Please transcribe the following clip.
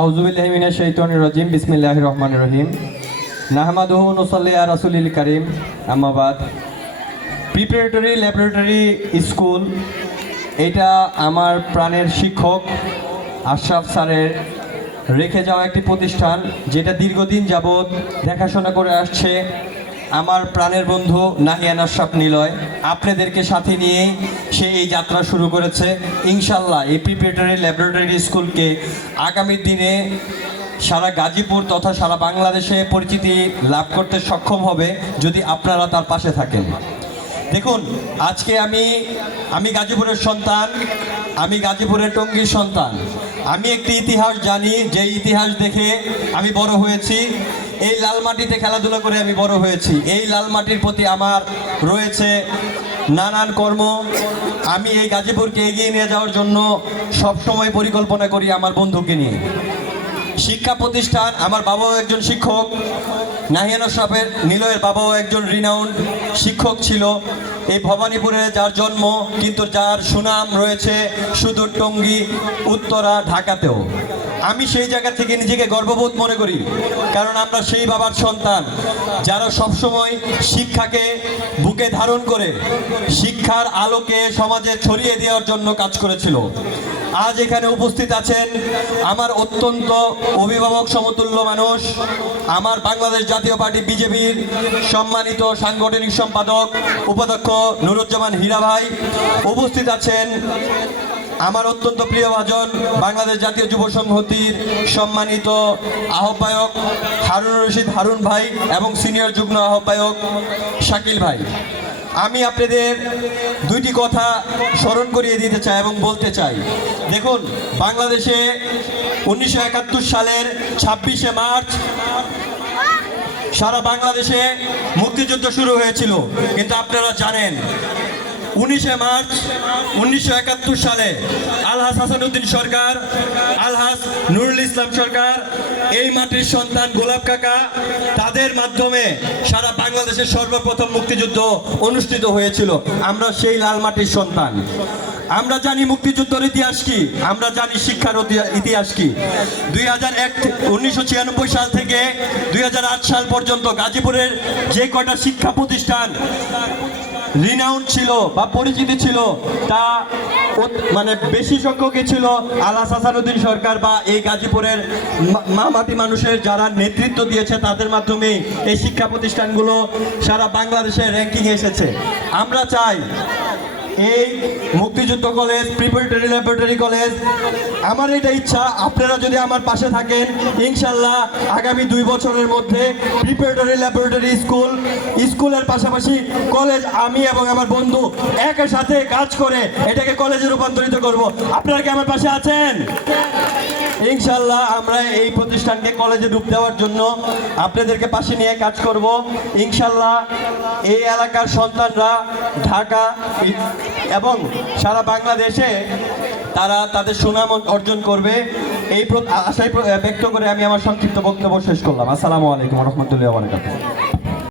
আউযুবিল্লাহি মিনাশ শাইতানির রাজিম বিসমিল্লাহির রহমানির রহিম নাহমাদুহু ওয়া নুসাল্লি আলা রাসূলিল কারীম আম্মা বাদ। প্রিপারেটরি ল্যাবরেটরি স্কুল এটা আমার প্রাণের শিক্ষক আশরাফ স্যারের রেখে যাওয়া একটি প্রতিষ্ঠান, যেটা দীর্ঘদিন যাবৎ দেখাশোনা করে আসছে আমার প্রাণের বন্ধু নাহিয়ান আশরাফ নিলয়। আপনাদেরকে সাথে নিয়েই সে এই যাত্রা শুরু করেছে। ইনশাল্লাহ এই প্রিপারেটরি ল্যাবরেটরি স্কুলকে আগামী দিনে সারা গাজীপুর তথা সারা বাংলাদেশে পরিচিতি লাভ করতে সক্ষম হবে যদি আপনারা তার পাশে থাকেন। দেখুন, আজকে আমি গাজীপুরের সন্তান, আমি গাজীপুরের টঙ্গীর সন্তান। আমি একটি ইতিহাস জানি, যে ইতিহাস দেখে আমি বড় হয়েছি। এই লাল মাটিতে খেলাধুলা করে আমি বড় হয়েছি। এই লাল মাটির প্রতি আমার রয়েছে নানান কর্ম। আমি এই গাজীপুরকে এগিয়ে নিয়ে যাওয়ার জন্য সবসময় পরিকল্পনা করি আমার বন্ধুকে নিয়ে। শিক্ষা প্রতিষ্ঠান, আমার বাবাও একজন শিক্ষক, নাহিয়ান আশরাফের নিলয়ের বাবাও একজন রিনাউন্ড শিক্ষক ছিল। এই ভবানীপুরে যার জন্ম, কিন্তু যার সুনাম রয়েছে সুদূর টঙ্গী, উত্তরা, ঢাকাতেও। আমি সেই জায়গা থেকে নিজেকে গর্ববোধ মনে করি, কারণ আমরা সেই বাবার সন্তান যারা সবসময় শিক্ষাকে বুকে ধারণ করে শিক্ষার আলোকে সমাজে ছড়িয়ে দেওয়ার জন্য কাজ করেছিল। আজ এখানে উপস্থিত আছেন আমার অত্যন্ত অভিভাবক সমতুল্য মানুষ, আমার বাংলাদেশ জাতীয় পার্টি বিজেপির সম্মানিত সাংগঠনিক সম্পাদক উপাধ্যক্ষ নুরুজ্জামান হীরা ভাই। উপস্থিত আছেন আমার অত্যন্ত প্রিয়ভাজন বাংলাদেশ জাতীয় যুব সংহতির সম্মানিত আহ্বায়ক হারুন রশিদ হারুন ভাই এবং সিনিয়র যুগ্ম আহ্বায়ক শাকিল ভাই। আমি আপনাদের দুইটি কথা স্মরণ করিয়ে দিতে চাই এবং বলতে চাই। দেখুন, বাংলাদেশে 1971 সালের 26শে মার্চ সারা বাংলাদেশে মুক্তিযুদ্ধ শুরু হয়েছিল, কিন্তু আপনারা জানেন 19শে মার্চ 1971 সালে আলহাজ হাসানুদ্দিন সরকার, আলহাজ নুরুল ইসলাম সরকার, এই মাটির সন্তান গোলাপ কাকা, তাদের মাধ্যমে সারা বাংলাদেশের সর্বপ্রথম মুক্তিযুদ্ধ অনুষ্ঠিত হয়েছিল। আমরা সেই লাল মাটির সন্তান। আমরা জানি মুক্তিযুদ্ধের ইতিহাস কি, আমরা জানি শিক্ষার ইতিহাস কি। 1996 সাল থেকে 2008 সাল পর্যন্ত গাজীপুরের যে কয়টা শিক্ষা প্রতিষ্ঠান রিনাউন্ড ছিল বা পরিচিতি ছিল, তা মানে বেশি সংখ্যকই ছিল আলহাজ হাসানুদ্দিন সরকার বা এই গাজীপুরের মাটি মানুষের যারা নেতৃত্ব দিয়েছে তাদের মাধ্যমেই এই শিক্ষা প্রতিষ্ঠানগুলো সারা বাংলাদেশে র্যাঙ্কিংয়ে এসেছে। আমরা চাই এই মুক্তিযুদ্ধ কলেজ, প্রিপারেটরি ল্যাবরেটরি কলেজ, আমার এটা ইচ্ছা আপনারা যদি আমার পাশে থাকেন, ইনশাল্লাহ আগামী 2 বছরের মধ্যে প্রিপারেটরি ল্যাবরেটরি স্কুলের পাশাপাশি কলেজ আমি এবং আমার বন্ধু একই সাথে কাজ করে এটাকে কলেজে রূপান্তরিত করব। আপনারা কি আমার পাশে আছেন? ইনশাল্লাহ আমরা এই প্রতিষ্ঠানকে কলেজে ডুব দেওয়ার জন্য আপনাদেরকে পাশে নিয়ে কাজ করব। ইনশাল্লাহ এই এলাকার সন্তানরা ঢাকা এবং সারা বাংলাদেশে তারা তাদের সুনাম অর্জন করবে, এই আশায় ব্যক্ত করে আমি আমার সংক্ষিপ্ত বক্তব্য শেষ করলাম। আসসালামু আলাইকুম ওয়া রাহমাতুল্লাহি ওয়া বারাকাতুহু।